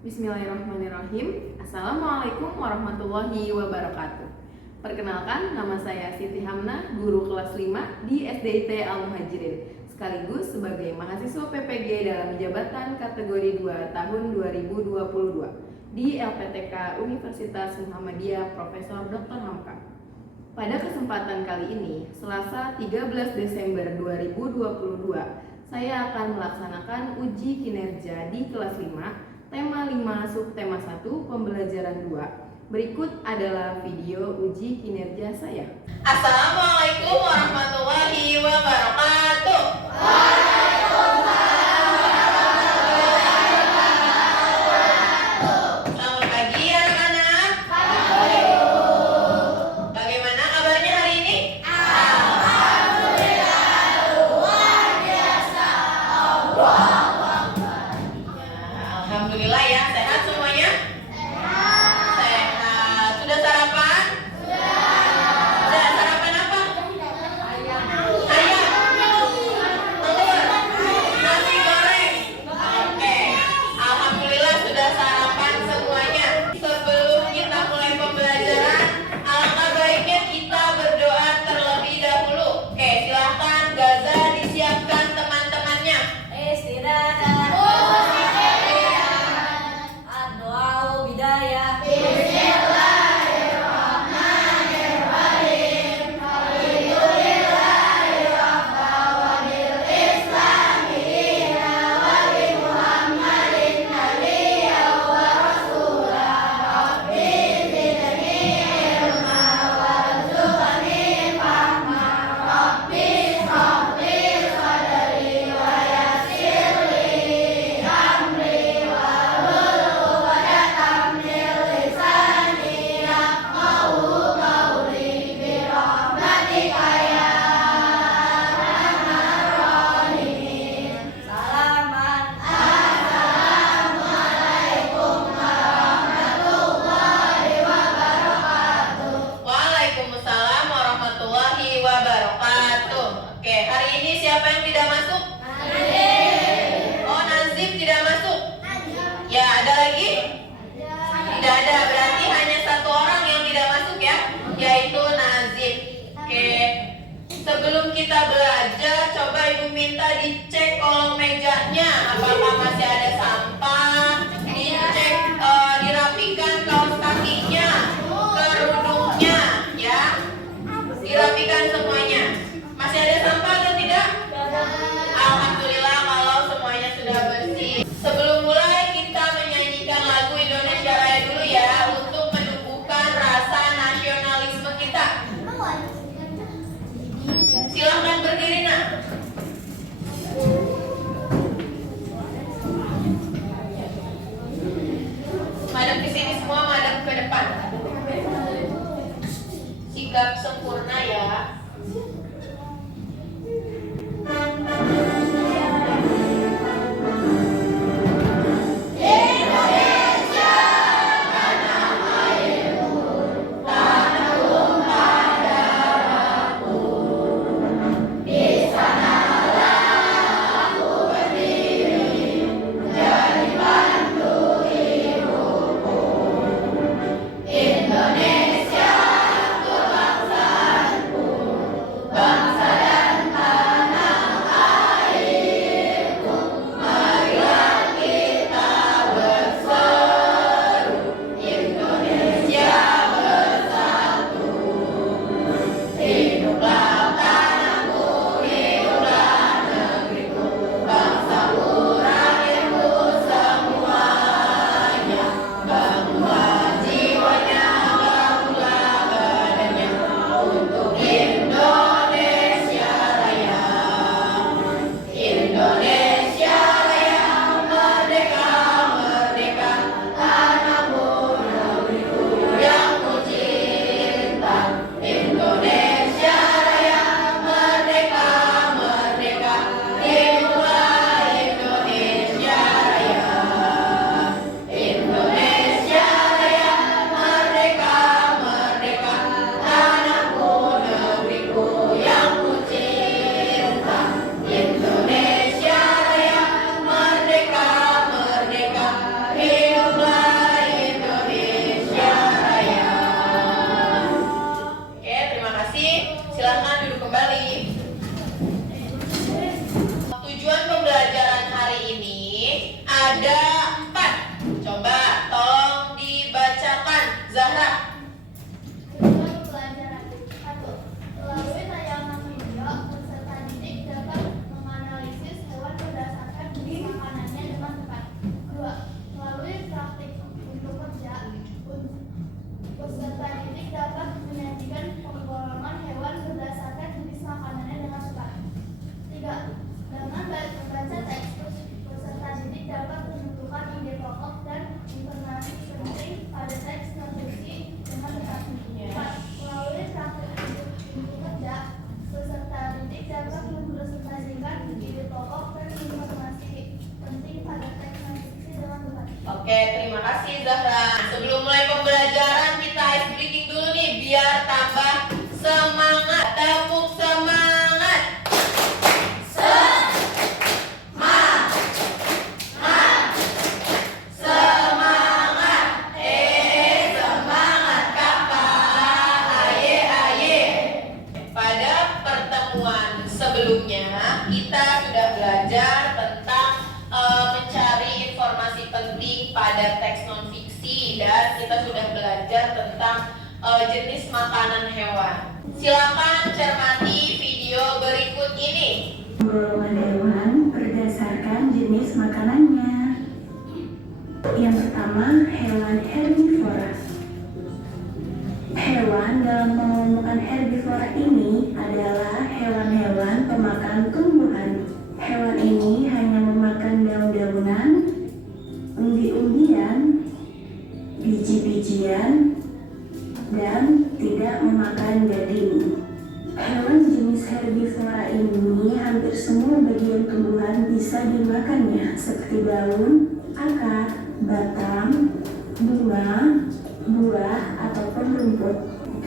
Bismillahirrahmanirrahim. Assalamualaikum warahmatullahi wabarakatuh. Perkenalkan, nama saya Siti Hamnah, guru kelas 5 di SDIT Al-Muhajirin, sekaligus sebagai mahasiswa PPG dalam jabatan kategori 2 tahun 2022 di LPTK Universitas Muhammadiyah Profesor Dr. Hamka. Pada kesempatan kali ini, Selasa 13 Desember 2022, saya akan melaksanakan uji kinerja di kelas 5, tema 5, subtema 1, pembelajaran 2. Berikut adalah video uji kinerja saya. Assalamualaikum warahmatullahi wabarakatuh. Selamat pagi anak-anak. Bagaimana kabarnya hari ini? Alhamdulillah, luar biasa. Alhamdulillah ya, sehat semuanya? Sehat. Sudah sarapan? Sudah sarapan apa? Ayam. Telur. Nasi goreng. Oke. Alhamdulillah sudah sarapan semuanya. Sebelum kita mulai pembelajaran, alangkah baiknya kita berdoa terlebih dahulu. Oke, silahkan Gaza disiapkan teman-temannya. Istirahat. Doa bidayah. Bismillahirrahmanirrahim. Alhamdulillahirrahmanirrahim. Islamina wa bi Muhammadin nabiyya wa rasulah. Rabbi zidni ilma warzuqni fahma. Rabbi shrah li sadri wa yassir li ada 4. Coba tolong dibacakan, Zahra. Tujuan pelajaran 1. Melalui tayangan video, peserta didik dapat menganalisis hewan berdasarkan jenis makanannya dengan tepat. 2. Melalui praktik untuk kerja, peserta didik dapat menyajikan penggolongan hewan berdasarkan jenis makanannya dengan tepat. 3. Dengan membaca teks, peserta didik dapat menentukan ide pokok dan informasi penting pada teks non-fiksi dengan tepat. 4. Melalui praktik untuk kerja, peserta didik dapat mempresentasikan ide pokok dan informasi penting pada teks non-fiksi dengan tepat. Oke, terima kasih Zahra. Sebelum mulai pembelajaran, kita ice breaking dulu nih biar tambah semangat. Tepuk semangat. Semangat. Semangat kakak. Aye, aye. Pada pertemuan sebelumnya, kita sudah belajar tentang mencari informasi penting pada teks non-fiksi dan kita sudah belajar tentang jenis makanan hewan. Silakan cermati video berikut ini. Golongan hewan berdasarkan jenis makanannya. Yang pertama, hewan herbivora. Hewan dalam pengelompokan herbivora ini adalah hewan-hewan pemakan tumbuhan. Hewan ini hanya memakan daun-daunan, umbi-umbian, biji-bijian, dan tidak memakan daging. Hewan jenis herbivora ini hampir semua bagian tumbuhan bisa dimakannya, seperti daun, akar, batang, bunga, buah, ataupun rumput.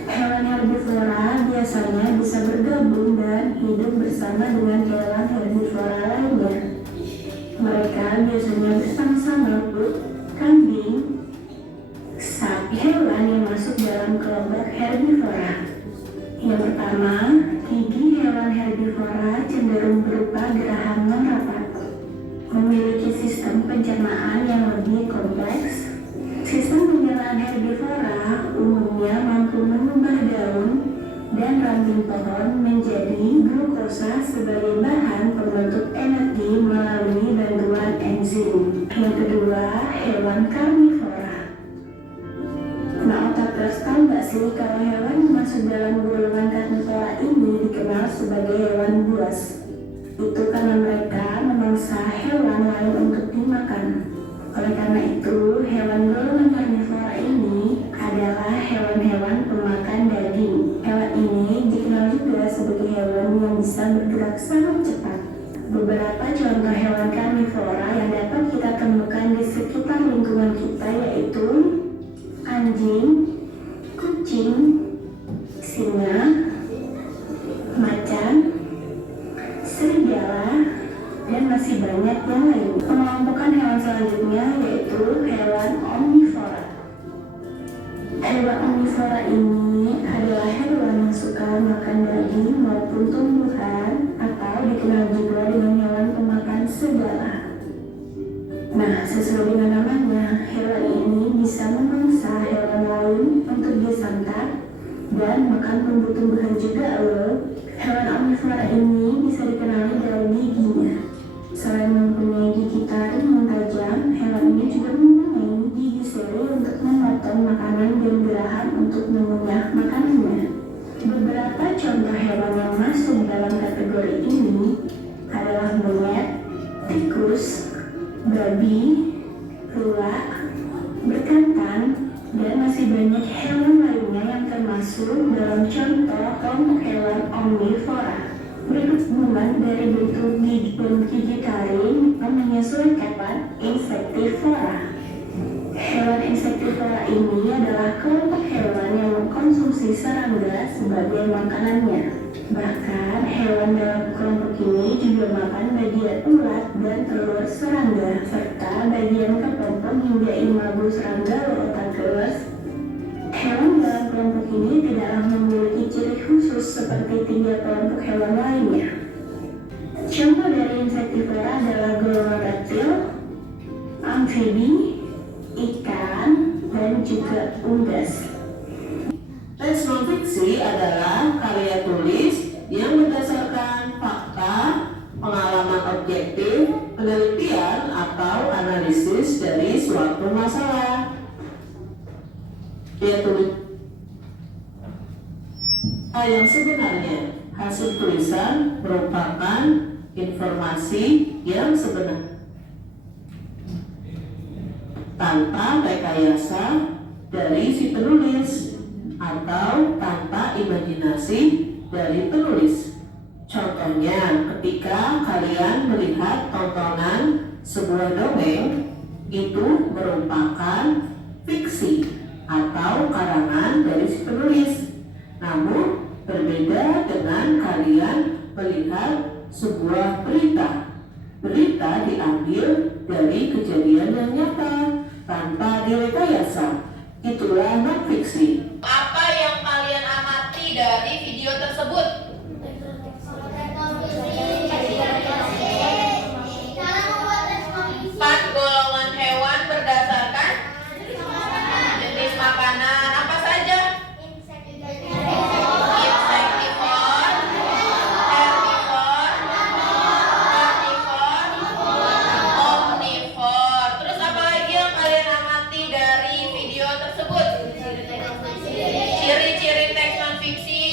Hewan herbivora biasanya bisa bergabung dan hidup bersama dengan hewan herbivora lainnya. Mereka biasanya bersama-sama kambing, sapi, hewan yang masuk dalam kelompok herbivora. Yang pertama, gigi hewan herbivora cenderung berupa geraham non-rapat, memiliki sistem pencernaan yang lebih kompleks. Sistem pencernaan herbivora umumnya mampu mengubah daun dan ranting pohon menjadi glukosa sebagai bahan pembentuk energi melalui bantuan enzim. Yang kedua, hewan karnivora. Nah, otakers tahu nggak sih kalau hewan yang masuk dalam golongan karnivora ini dikenal sebagai hewan buas? Itu karena mereka memangsa hewan lain untuk dimakan. Oleh karena itu, hewan golongan karnivora ini adalah hewan-hewan pemakan daging. Hewan ini dikenal juga sebagai hewan yang bisa bergerak sangat cepat. Beberapa contoh hewan karnivora yang dapat kita temukan di sekitar lingkungan kita yaitu anjing, kucing, singa, macan, serigala, dan masih banyak yang lain. Pengelompokan hewan selanjutnya yaitu hewan omnivora. Hewan omnivora ini adalah hewan yang suka makan daging maupun tumbuhan atau dikenal juga dengan hewan pemakan segala. Nah, sesuai dengan namanya, hewan ini bisa memangsa hewan lain untuk disantap dan makan tumbuh-tumbuhan juga loh. Hewan omnivora ini bisa dikenali dari giginya. Selain mempunyai gigi taring yang tajam, hewan ini juga mempunyai gigi seri untuk memotong makanan dan geraham untuk mengunyah makanannya. Beberapa contoh hewan yang masuk dalam kategori ini adalah monyet, tikus, babi, luwak, bekantan, dan masih banyak hewan lainnya yang termasuk dalam contoh kelompok hewan omnivora. Berikut hubungan dari bentuk gigi dan gigi taring yang menyesuaikan insektivora. Hewan insektivora ini adalah kelompok hewan yang mengkonsumsi serangga sebagai makanannya. Bahkan hewan dalam kelompok ini juga makan bagian ulat dan telur serangga serta bagian kepompong hingga imago serangga Otagoras. Hewan dalam kelompok ini tidaklah memiliki ciri khusus seperti 3 kelompok hewan lainnya. Contoh dari insektivora adalah golongan reptil, yaitu penelitian atau analisis dari suatu masalah. Dia tulis yang sebenarnya. Hasil tulisan merupakan informasi yang sebenarnya tanpa rekayasa dari si penulis atau tanpa imajinasi dari penulis. Contohnya, ketika kalian melihat tontonan sebuah dongeng, itu merupakan fiksi atau karangan dari si penulis. Namun, berbeda dengan kalian melihat sebuah berita. Berita diambil dari kejadian yang nyata, tanpa direkayasa. Itulah non-fiksi. Apa yang kalian amati dari video tersebut? Empat golongan hewan berdasarkan jenis makanan. Apa saja? Insektivor, herbivor, karnivor, omnivor. Terus apa lagi yang kalian amati dari video tersebut? Ciri-ciri teks non-fiksi.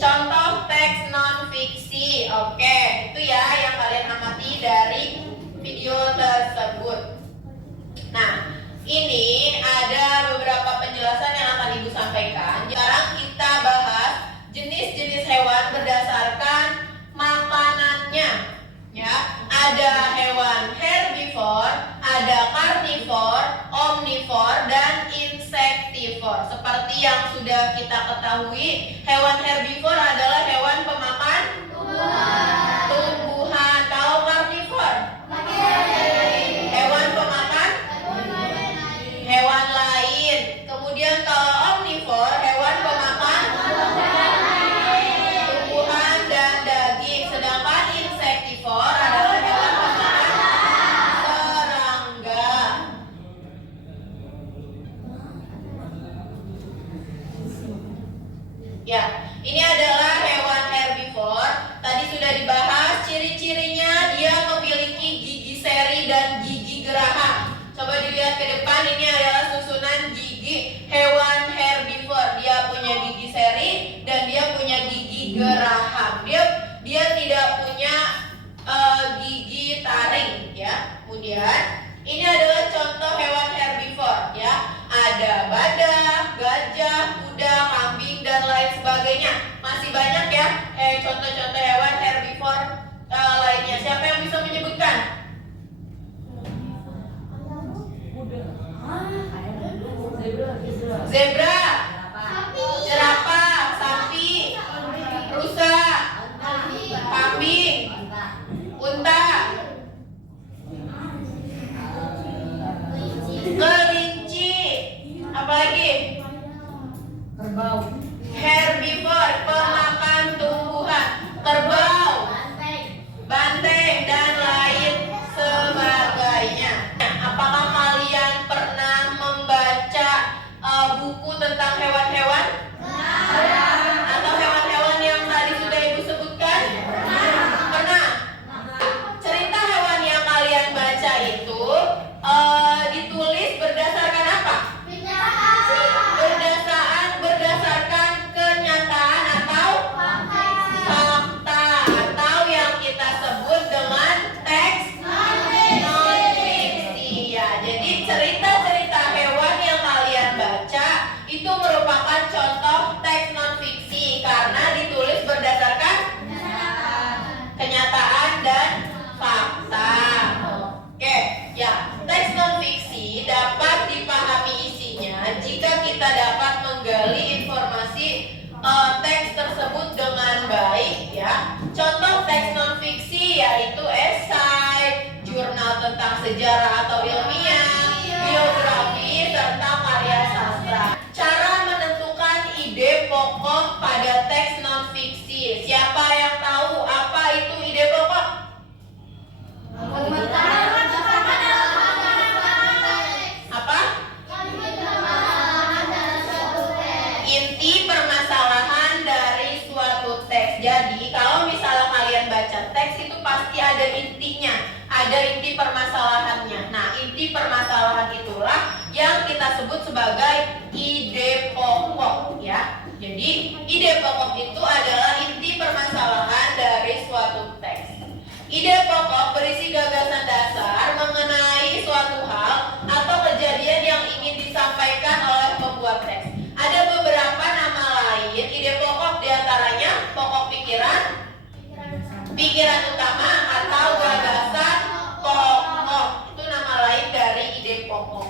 Contoh teks non-fiksi. Oke, itu ya yang kalian amati dari video tersebut. Nah, ini ada beberapa penjelasan yang akan Ibu sampaikan. Sekarang kita bahas jenis-jenis hewan berdasarkan makanannya. Ya, ada hewan herbivor, ada karnivor, omnivor, dan insektivor. Seperti yang sudah kita ketahui, hewan herbivor adalah hewan pemakan tumbuhan. Kalau karnivor, hewan pemakan hewan lain. Kemudian kalau omnivor, hewan pemakan tumbuhan dan daging. Sedangkan insektivor adalah hewan pemakan serangga. Ya, ini adalah hewan herbivor. Tadi sudah dibahas ciri-cirinya. Dia memiliki gigi seri dan gigi geraham. Coba dilihat ke depan, ini adalah susunan gigi hewan herbivor. Dia punya gigi seri dan dia punya gigi geraham. Dia tidak punya gigi taring, ya. Kemudian ini adalah contoh hewan herbivor, ya. Ada badak, gajah, kuda, kambing, dan lain sebagainya. Masih banyak ya contoh-contoh hewan herbivor lainnya. Siapa yang bisa menyebutkan? Zebra, jerapah, sapi, rusa, kambing, unta, kelinci, apa lagi? Kerbau. Herbivor, pemakan tumbuhan, kerbau, banteng, dan lain sebagainya. Apakah kalian pernah membaca buku tentang hewan-hewan? Atau hewan-hewan yang tadi sudah Ibu sebutkan? Pernah? Cerita hewan yang kalian baca itu ditulis berdasarkan apa? Berdasarkan kenyataan atau fakta, atau yang kita sebut dengan teks non-fiksi. Ya, jadi cerita-cerita hewan yang kalian baca itu merupakan contoh teks non-fiksi karena ditulis berdasarkan kenyataan dan fakta. Oke, ya, teks non-fiksi dapat dipahami isinya jika kita dapat menggali informasi teks tersebut dengan baik, ya. Contoh teks non-fiksi yaitu esai, jurnal tentang sejarah atau ilmiah, biografi, serta karya sastra. Cara menentukan ide pokok pada teks non-fiksi. Siapa yang tahu apa itu ide pokok? Apa? Inti permasalahan dari suatu Jadi kalau misalnya kalian baca teks itu pasti ada intinya, ada inti permasalahannya. Nah, inti permasalahan itulah yang kita sebut sebagai ide pokok ya. Jadi ide pokok itu adalah inti permasalahan dari suatu teks. Ide pokok berisi gagasan dasar mengenai suatu hal atau kejadian yang ingin disampaikan oleh pembuat teks. Ada beberapa nama lain ide pokok, diantaranya pokok pikiran utama atau gagasan pokok. Itu nama lain dari ide pokok.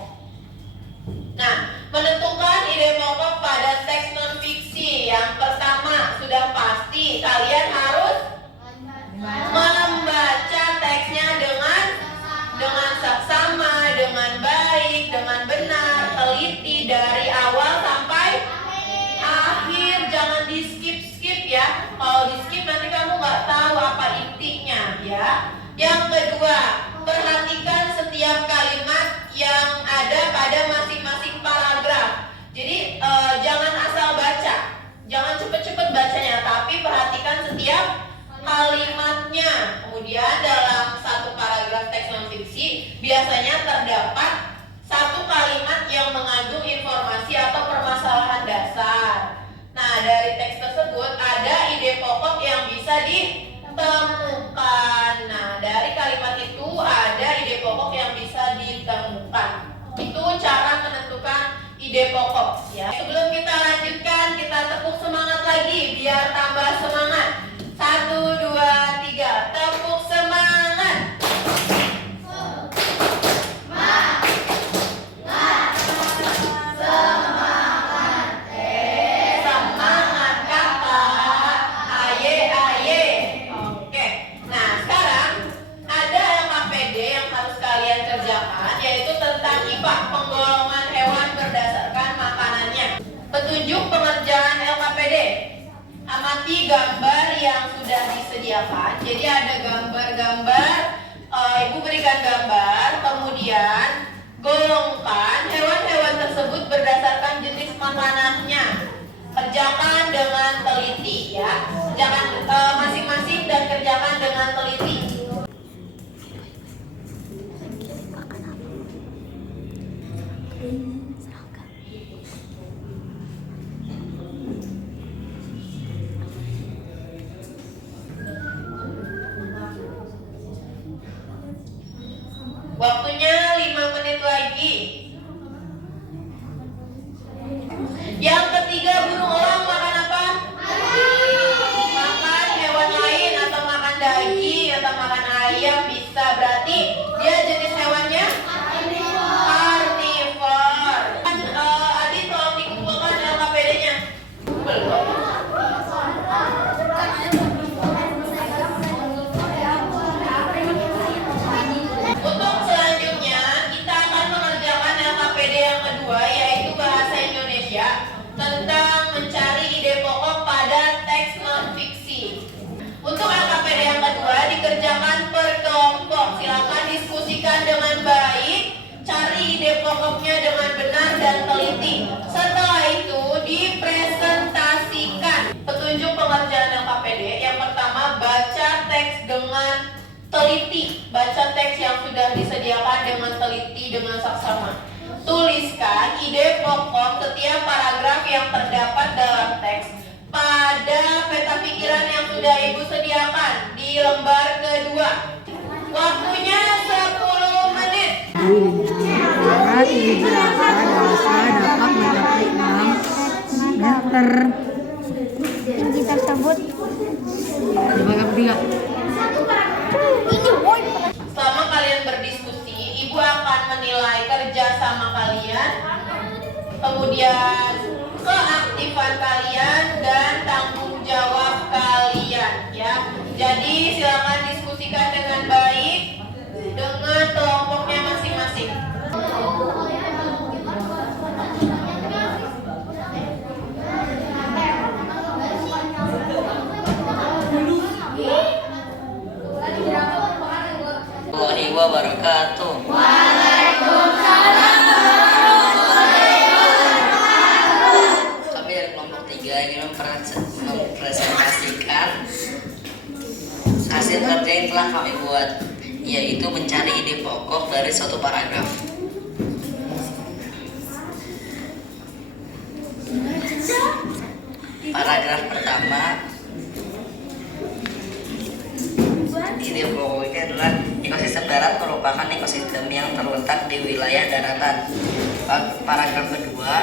Nah, menentukan ide pokok pada teks non-fiksi. Yang pertama, sudah pasti kalian harus membaca teksnya dengan saksama, dengan baik, dengan benar, teliti dari awal sampai akhir. Jangan di skip ya. Kalau di skip nanti kamu nggak tahu apa intinya ya. Yang kedua, perhatikan setiap kalimat yang ada pada masing-masing paragraf. Jadi jangan asal baca, jangan cepet-cepet bacanya, tapi perhatikan setiap kalimatnya. Kemudian dalam satu paragraf teks non-fiksi biasanya terdapat satu kalimat yang mengandung informasi atau permasalahan dasar. Nah, dari teks tersebut ada ide pokok yang bisa ditemukan. Nah, dari kalimat itu ada ide pokok yang bisa ditemukan. Itu cara menentukan ide pokok ya. Sebelum kita lanjutkan, kita tepuk semangat lagi biar tambah semangat. 1, 2, 3, tepuk semangat. Semangat kakak. Aye. Oke. Nah, sekarang ada LKPD yang harus kalian kerjakan, yaitu tentang IPA, penggolongan hewan berdasarkan makanannya. Petunjuk pengerjaan LKPD. Amati gambar yang sudah disediakan. Jadi ada gambar-gambar, ibu berikan gambar, kemudian golongkan hewan-hewan tersebut berdasarkan jenis makanannya. Kerjakan dengan teliti ya. Kerjakan masing-masing dan kerjakan dengan teliti. Waktunya 5 menit lagi. Yang ketiga, burung elang makan apa? Makan hewan lain atau makan daging atau makan ayam bisa. Berarti dia jenis hewannya karnivor. Adi tolong dikumpulkan LKPD-nya. Belum. Untuk selanjutnya kita akan mengerjakan LKPD yang kedua, yaitu bahasa Indonesia tentang mencari ide pokok pada teks non-fiksi. Untuk LKPD yang kedua dikerjakan per kelompok. Silakan diskusikan dengan baik, cari ide pokoknya dengan benar dan teliti. Setelah itu dipresentasikan. Petunjuk pengerjaan LKPD. Yang pertama, baca teks dengan teliti. Baca teks yang sudah disediakan dengan teliti, dengan saksama. Tuliskan ide pokok setiap paragraf yang terdapat dalam teks pada peta pikiran yang sudah ibu sediakan di lembar kedua. Waktunya 10 menit. Darat ini berasa dapat mencapai 6 meter. Kita sebut dibagi 3. Selama kalian berdiskusi, ibu akan menilai kerja sama kalian, kemudian keaktifan kalian dan tanggung jawab kalian ya. Jadi silakan diskusikan dengan baik dengan kelompoknya masing-masing. Warahmatullahi wabarakatuh. Kami dari kelompok 3 ini mempresentasikan dengan hasil kerja yang telah kami buat, yaitu mencari ide pokok dari suatu paragraf. Paragraf pertama, ide pokoknya adalah ekosistem darat merupakan ekosistem yang terletak di wilayah daratan. Paragraf kedua,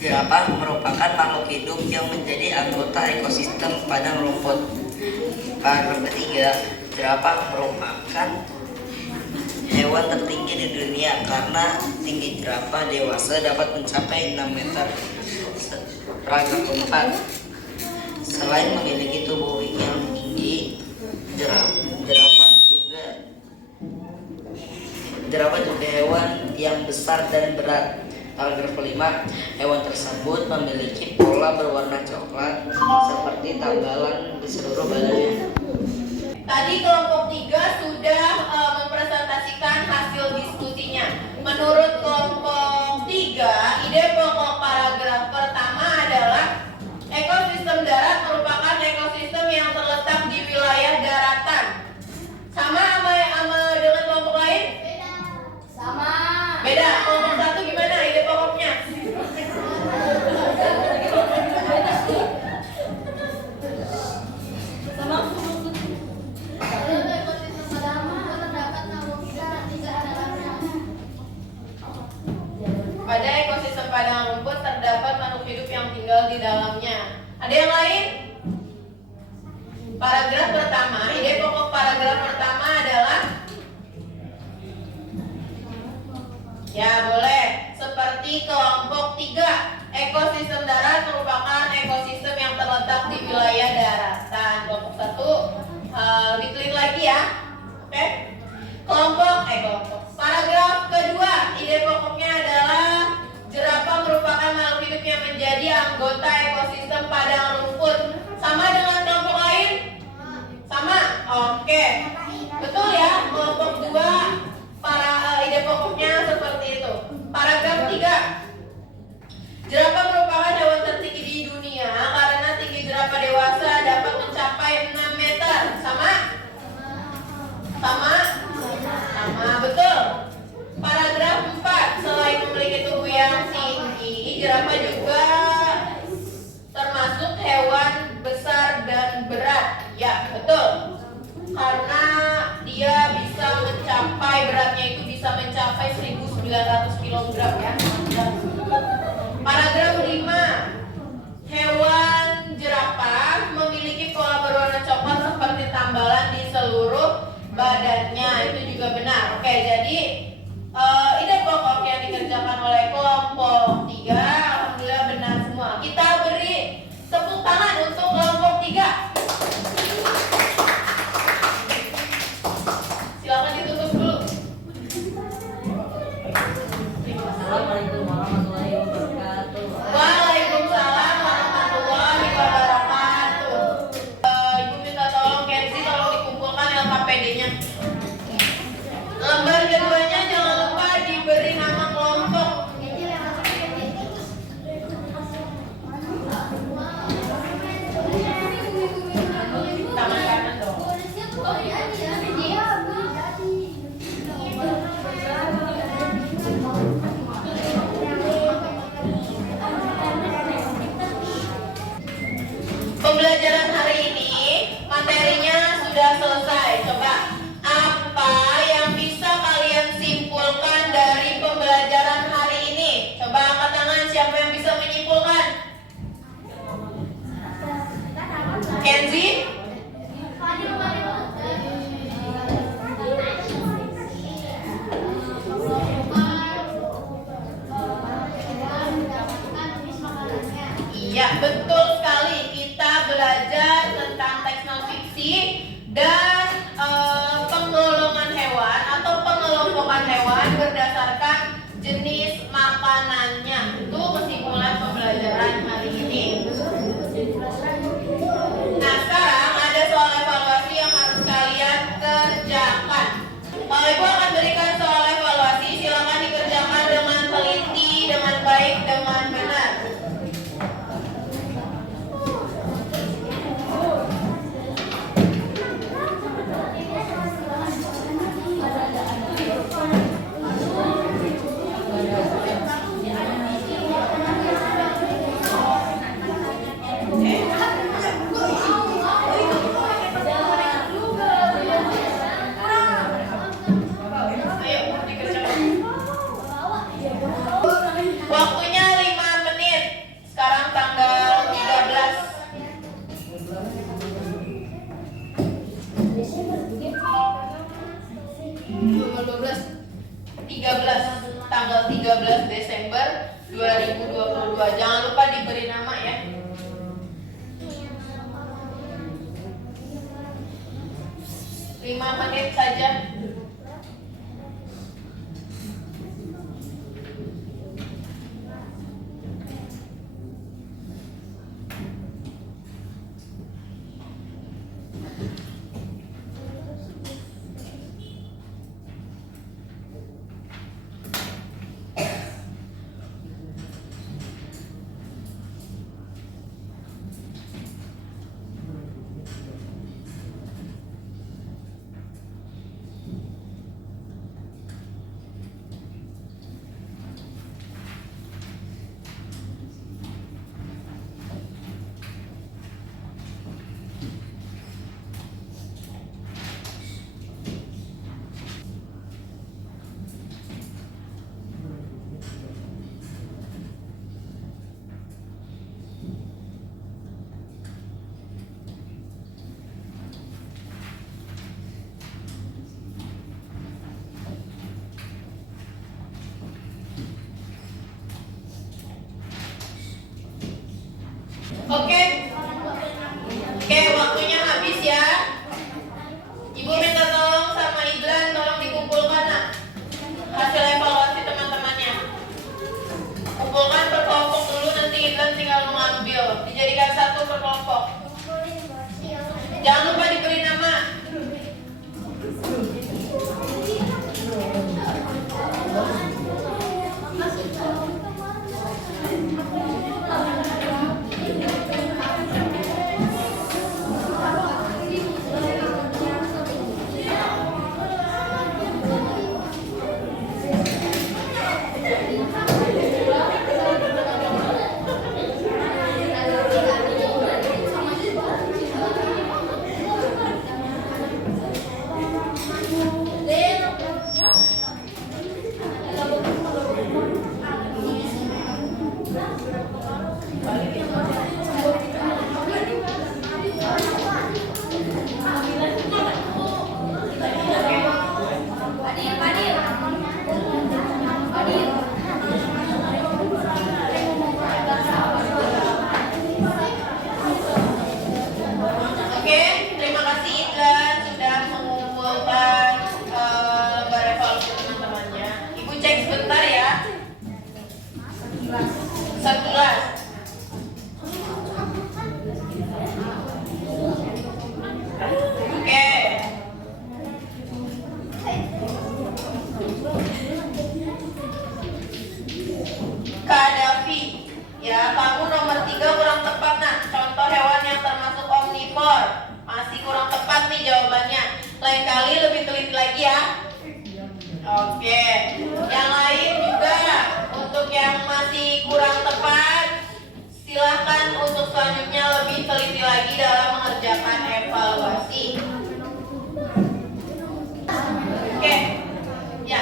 jerapah merupakan makhluk hidup yang menjadi anggota ekosistem padang rumput. Paragraf ketiga, jerapah merupakan hewan tertinggi di dunia karena tinggi jerapah dewasa dapat mencapai 6 meter. Paragraf keempat, selain memiliki tubuh yang tinggi, jerapah juga hewan yang besar dan berat. Paragraf kelima, hewan tersebut memiliki pola berwarna coklat seperti tambalan di seluruh badannya. Tadi kelompok 3 sudah mempresentasikan hasil diskusinya. Menurut kelompok 3, ide pokok paragraf pertama adalah ekosistem darat merupakan ekosistem yang terletak di wilayah daratan. Sama dengan kelompok lain? Sama. Beda. Kelompok 1 gimana ide pokoknya? Pada ekosistem padang rumput terdapat makhluk hidup yang tinggal di dalamnya. Ada yang lain? Paragraf pertama, ide pokok paragraf pertama adalah ya boleh. Seperti kelompok 3, ekosistem darat merupakan ekosistem yang terletak di wilayah daratan. Kelompok 1 lebih clear lagi ya. Oke? Kelompok paragraf kedua, ide pokoknya adalah jerapah merupakan makhluk hidup yang menjadi anggota ekosistem padang rumput. Sama dengan kelompok lain? Sama? Oke. Betul ya, kelompok 2 ide pokoknya seperti itu. Paragraf 3, jerapah merupakan hewan tertinggi di dunia karena tinggi jerapah dewasa dapat mencapai 6 meter. Sama? Sama? Sama, betul. Paragraf 4, selain memiliki tubuh yang tinggi, jerapah juga termasuk hewan besar dan berat. Ya, betul. Karena dia bisa mencapai, beratnya itu bisa mencapai 1.900 kg ya. Paragraf 5, hewan jerapah memiliki pola berwarna coklat seperti tambalan di seluruh badannya. Itu juga benar. Oke, jadi ide pokok yang dikerjakan oleh kelompok 3 alhamdulillah benar semua. Kita beri tepuk tangan untuk kelompok 3. Silakan ditutup dulu. Assalamualaikum warahmatullahi wabarakatuh. Waalaikumsalam warahmatullahi wabarakatuh. Ibu minta tolong Kenzi tolong dikumpulkan LKPD-nya. Lembar keduanya jangan lupa diberi nama kelompok. Tangan kanan dong. Pembelajaran hari ini materinya sudah selesai. Coba apa yang bisa kalian simpulkan dari pembelajaran hari ini? Coba angkat tangan siapa yang bisa menyimpulkan. Kenzi? Iya, betul sekali. Kita belajar tentang teks non fiksi dan penggolongan hewan atau pengelompokan hewan berdasarkan jenis makanannya. Itu kesimpulan pembelajaran hari ini. Nah, sekarang ada soal evaluasi yang harus kalian kerjakan. Ibu akan berikan soal evaluasi. Silakan dikerjakan dengan teliti, dengan baik, dengan benar. tanggal 13 Desember 2022. Jangan lupa diberi nama ya. Lima menit saja. Oke, waktunya habis ya. Ibu minta tolong sama Idlan, tolong dikumpulkan nak hasil evaluasi teman-temannya. Kumpulkan per kelompok dulu, nanti Idlan tinggal mengambil. Dijadikan satu per kelompok. Jangan lupa diberi nama. Lain kali lebih teliti lagi ya. Oke, yang lain juga untuk yang masih kurang tepat, silahkan untuk selanjutnya lebih teliti lagi dalam mengerjakan evaluasi. Oke, ya,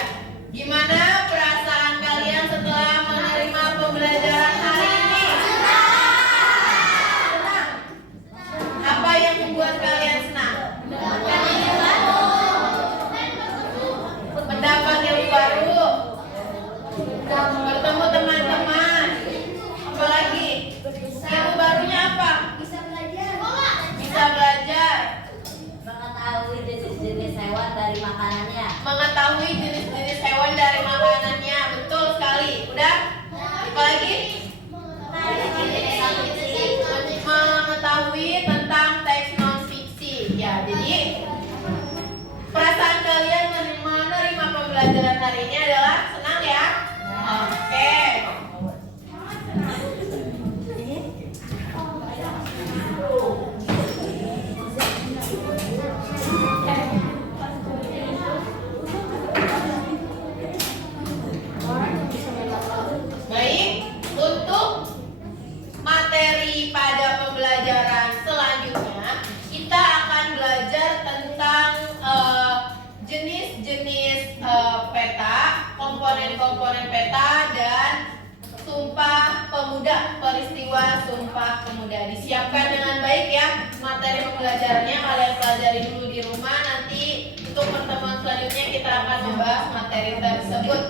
gimana perasaan kalian setelah menerima pembelajaran hari ini? Senang? Apa yang membuat kalian senang? Mendapat ilmu baru, bertemu teman-teman, apalagi ilmu barunya apa? Bisa belajar, mengetahui jenis-jenis hewan dari makanannya. Mengetahui jenis-jenis hewan dari makanannya, betul sekali. Udah? Apalagi? Mengetahui tentang teks non fiksi. Ya, jadi perasaan kalian menerima pembelajaran hari ini adalah senang ya? Oke. Baik, untuk materi pada pembelajaran selanjutnya kita akan belajar tentang jenis-jenis peta, komponen-komponen peta, dan Sumpah Pemuda, peristiwa Sumpah Pemuda. Disiapkan dengan baik ya materi pembelajarannya, kalian pelajari dulu di rumah. Nanti untuk pertemuan selanjutnya kita akan membahas materi materi tersebut.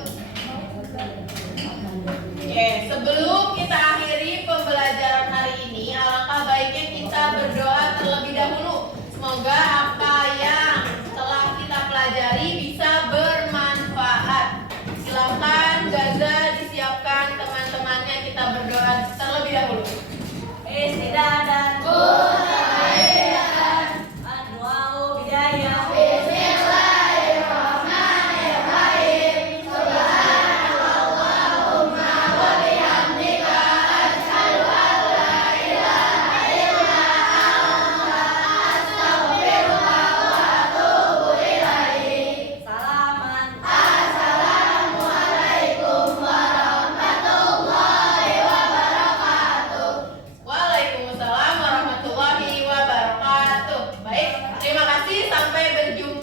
Oke, sebelum kita akhiri pembelajaran hari ini, alangkah baiknya kita berdoa terlebih dahulu. Semoga apa yang telah kita pelajari bisa bermanfaat. Silakan Gaza disiapkan teman-temannya, kita berdoa terlebih dahulu. Istidadan. Addu'au bidayah. Salaman. Waalaikumsalam warahmatullahi wabarakatuh. Baik, terima kasih, sampai berjumpa